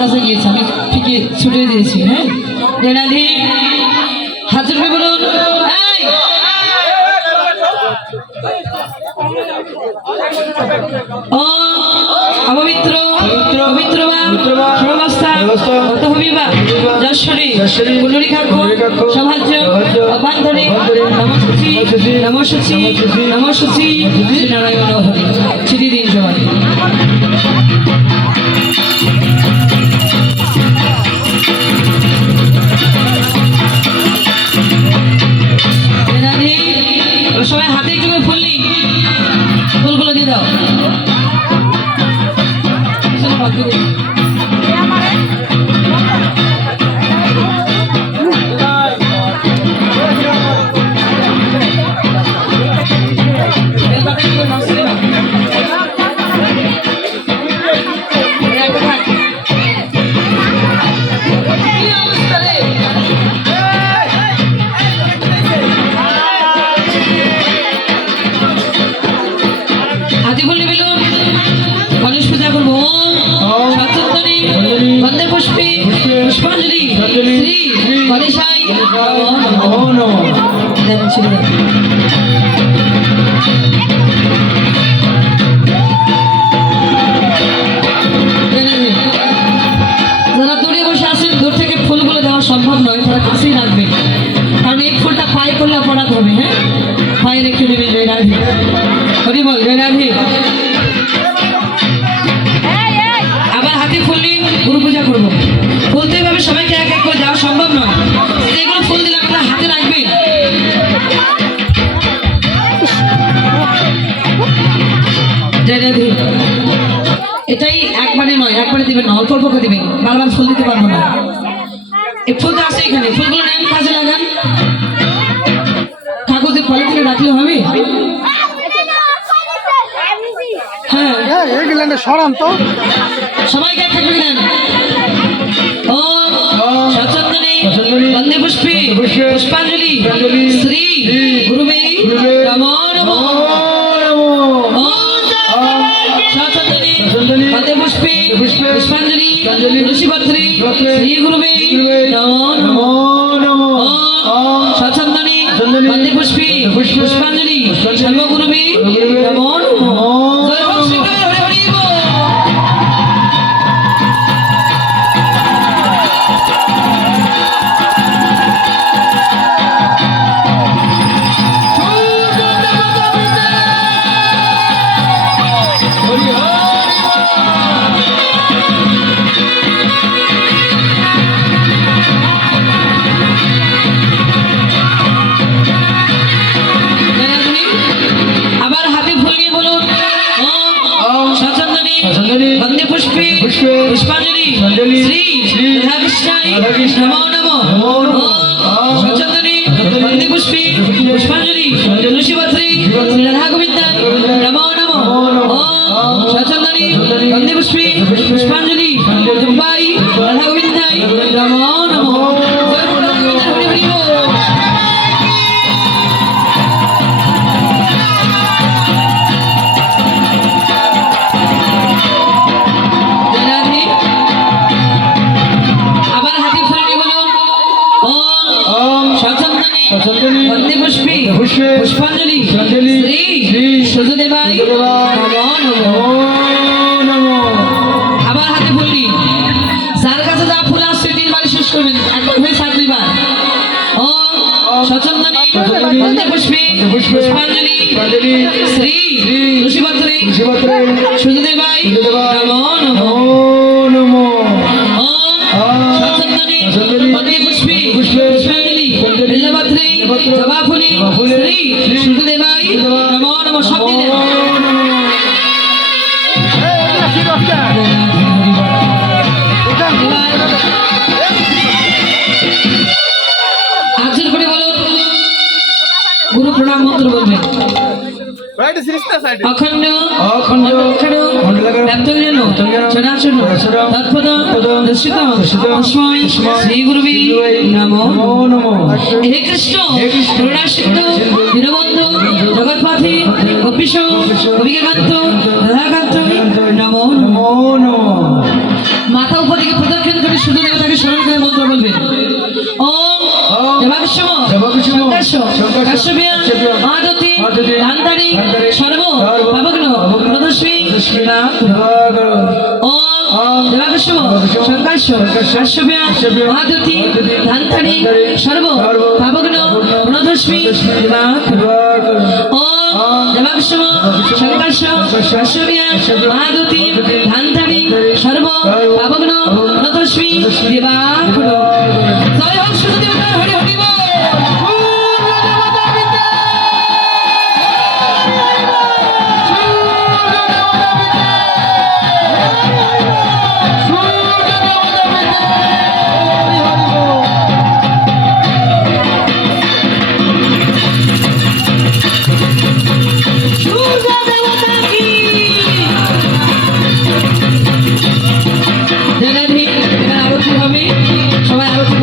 কাছে গিয়েছে, আমি ঠিকই ছুটে দিয়েছি। হ্যাঁ, রাধে হাত উঠবে বলুন। ও অপবিত্র পবিত্র বা সর্বাবস্থা কত হবিবা যশ্বরী পুণ্ডরীকাক্ষ সমাজ্য অভ্যন্তরে নমঃশুচি নমঃশুচি নমঃশুচি শ্রী নারায়ণ হরি। ছিটি দিন সবাই। সবাই হাতে একটু ফুললি ফুলগুলো দিয়ে দাও। গণেশ পূজা করবো। সত্যি বন্দে পুষ্পে পুষ্পাঞ্জলি শ্রী গণেশাই যারা দূরে বসে আছেন, দূর থেকে ফুলগুলো দেওয়া সম্ভব নয়, তারা কাছেই রাখবে, কারণ এই ফুলটা পায়ে করলে অপরাধ হবে। হ্যাঁ, পায়ে রেখে দেবেন। জয় রাধে হরি বল। জয় রাধে। আবার হাতে ফুল নিয়ে গুরু পূজা করবো। বলতে হবে সবাইকে এক এক করে দেওয়া সম্ভব নয়, এগুলো ফুল দিলে আপনারা হাতে রাখবেন। জয় রাধে। এটাই একবারে নয়, একবারে দিবেন না, অল্প অল্প করে দিবেন, বারবার ফুল দিতে পারবো না। এই ফুল তো আছে এখানে, ফুলগুলো নেন, কাজে লাগান। কাগজে পলিথিনে রাখলে হবে? হ্যাঁ, সরান তো, সবাইকে এক এক করে দেন। ও সচন্দনে বন্দে পুষ্পে পুষ্পাঞ্জলি শ্রী গুরুবে নমো নমঃ। সচন্দনে বন্দে পুষ্পে পুষ্পাঞ্জলি ঋষিভদ্রে শ্রী গুরুবে নমো নমঃ। সচন্দনে বন্দে পুষ্পে পুষ্পাঞ্জলি সর্বগুরুবে নমো নমঃ। বন্দে পুষ্পে পুষ্পাঞ্জলি শ্রী রাধাকৃষ্ণায় নমো নমঃ। সচন্দনে বন্দে পুষ্পে পুষ্পাঞ্জলি ঋষিভদ্রে শ্রী রাধা গোবিন্দায় নমো নমঃ। সচন্দনে বন্দে পুষ্পে পুষ্পাঞ্জলি জুম্বাই রাধা গোবিন্দায় নমো নমঃ। বন্দে পুষ্পে পুষ্পাঞ্জলি শ্রী সূর্যদেবায় নমো নমঃ। আবার হাতে বললি, যার কাছে যা ফুল আসছে 3 বার শেষ করবেন, একবার হয়ে 7 বার। ও সচন্দনে বন্দে পুষ্পে পুষ্পাঞ্জলি শ্রী ঋষিভদ্রে সূর্যদেবায় নমো নমঃ। ও সচন্দনে বন্দে পুষ্পে পুষ্পাঞ্জলি নীলভদ্রে জবাফুলি শ্রী সূর্যদেবায় নমো নমঃ। সব দিয়ে দেন। আজর করে বলো, গুরু প্রণাম মন্ত্র বলবেন। অখণ্ড শ্রী গুরুবে নমো নমঃ। হে কৃষ্ণ করুণাসিন্ধু দীনবন্ধু জগৎপথে গোপীশ গোপিকাকান্ত রাধাকান্ত নমো নমঃ। মাথা উপর দিকে महादती धांतारी सर्व भावग्न प्रदस्मी ओम देवाकस्व शंकास्व काश्यप्या महादती धांतारी सर्व भावग्न प्रदस्मी ओम देवाकस्व शंकास्व काश्यप्या महादती धांतारी सर्व भावग्न प्रदस्मी देवाकुल जय हो सुदेवता हरि हरि बोल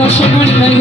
দর্শক মনে হয়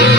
Oh,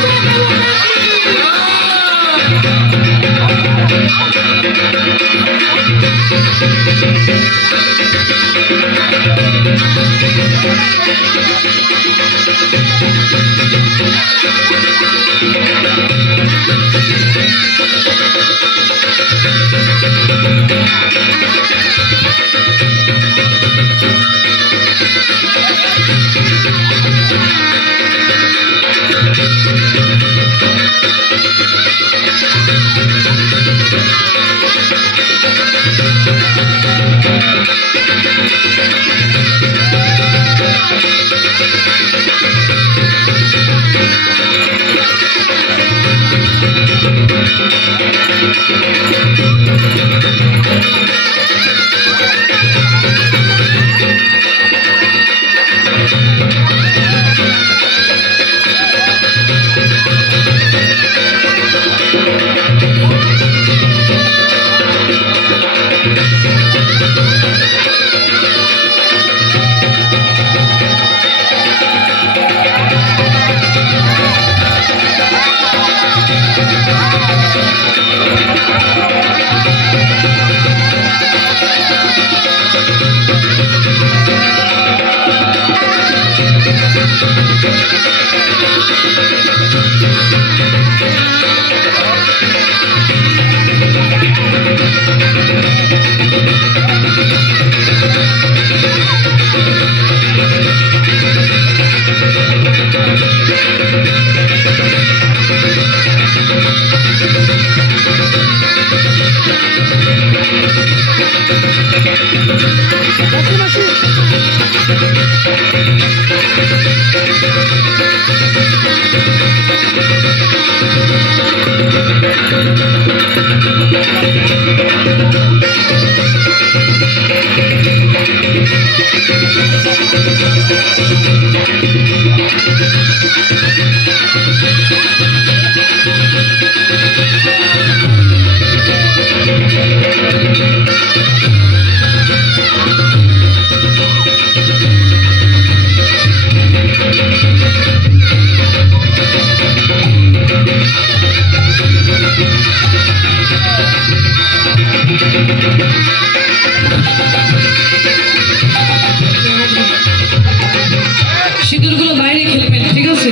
সিঁদুরগুলো বাইরে খেলবেন, ঠিক আছে?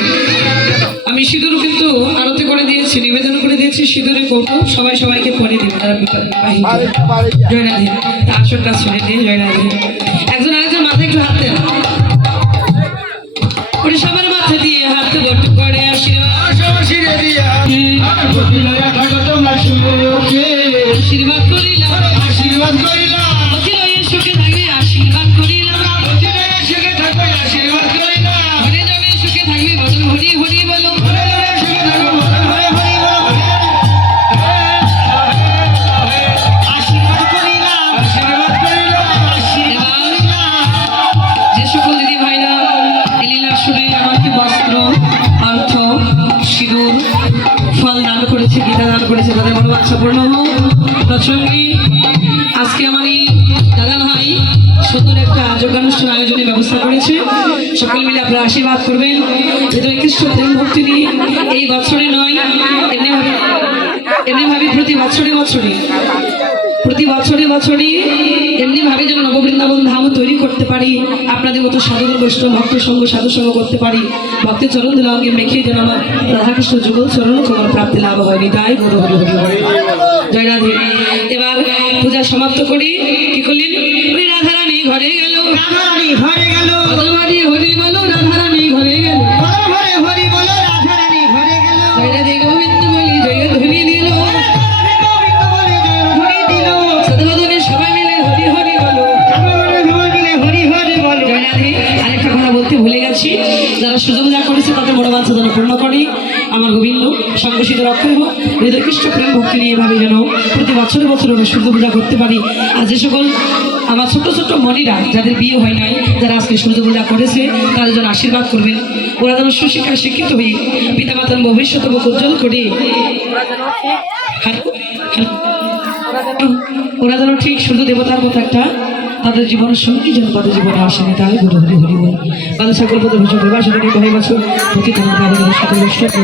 আমি সিঁদুর কিন্তু আরতি করে দিয়েছি, নিবেদন করে দিয়েছি। সিঁদুরের কৌটো সবাই সবাইকে পরে দিবে তারা জয়রাধে। আসনটা ছেড়ে দিয়ে জয়রাধে। একজন আরেকজন মাথায় একটু হাত দেন, ওরে সবার মাথা দিয়ে হাত বট করে আশীর্বাদ আশীর্বাদ করিলাম, আশীর্বাদ করিলাম, অচিরেই সুখে থাকবে আশীর্বাদ করিলাম, অচিরেই সুখে থাকবে আশীর্বাদ করিলাম, ঘরে যাবে সুখে থাকবে বদল হরি হরি বলো, ঘরে যাবে সুখে থাকবে বদল হরি হরি বলো। আশীর্বাদ করিলাম, আশীর্বাদ করিলাম, আশীর্বাদ করিলাম। যে সকল দিদি ভাইরা এই লীলা শুনে আমাকে বস্ত্র, অর্থ, সিঁদুর, ফল দান করেছে, গীতা দান করেছে, তাদের মনোবাঞ্ছা পূর্ণ হোক। তৎসঙ্গে আজকে আমার এই দাদা ভাই সুন্দর একটা যোগানুষ্ঠান আয়োজনের ব্যবস্থা করেছে। সকল মিলে আপনারা আশীর্বাদ করবেন। হৃদয় কৃষ্ণ প্রেম ভক্তি নিয়ে এই বছরে নয়, এমনিভাবে প্রতি বছরে এমনি ভাবে যেন নববৃন্দাবন ধাম তৈরি করতে পারি, আপনাদের মতো সাধুগুরু বৈষ্ণব ভক্ত সঙ্গ সাধু সঙ্গ করতে পারি, ভক্তের চরণ দিল অঙ্গে মেখে যেন আমার রাধাকৃষ্ণ যুগল চরণ তোমার প্রাপ্তি লাভ হয়নি, তাই গৌর হরি হরি হরি জয় রাধে। এবার পূজা সমাপ্ত করি। কি করলেন? ওই রাধারানী ঘরে গেল, রাধারানী ঘরে গেল, হরি হরি বলো, রাধারানী ঘরে গেল, ঘরে হরি বলো, রাধারানী ঘরে গেল, জয় রাধে গোবিন্দ বলি জয় ধ্বনি দিল, গোবিন্দ বলে জয় হরি দিল, সদবদনে সবাই মিলে হরি হরি বলো, সবাই মিলে হরি হরি বলো। জয় রাধে। আরেকটা কথা বলতে ভুলে গেছি, যারা সুযোগ যা করেছে তাদের মনোবাঞ্ছা যেন পূর্ণ করি। আমার গোবিন্দ সংঘর্ষিত রক্ষা এবং হৃদয় কৃষ্ণ প্রেম ভক্তি নিয়ে এভাবে যেন প্রতি বছরে আমরা সূর্য পূজা করতে পারি। আর যে সকল আমার ছোট ছোট মণিরা যাদের বিয়ে হয় নাই, যারা আজকে সূর্য পূজা করেছে, তাদের জন্য আশীর্বাদ করবেন। ওরা যেন সুশিক্ষায় শিক্ষিত হয়ে পিতামাতার ভবিষ্যৎ উজ্জ্বল করে, ওরা যেন ঠিক সূর্য দেবতার মতো একটা তাদের জীবনের সঙ্গী যেন তাদের জীবনে আসেনি, তাই হরি হরি হরি বল। বাদশাহ কল্পত ভূষণ প্রবাসী ভাই বছর প্রতি সকল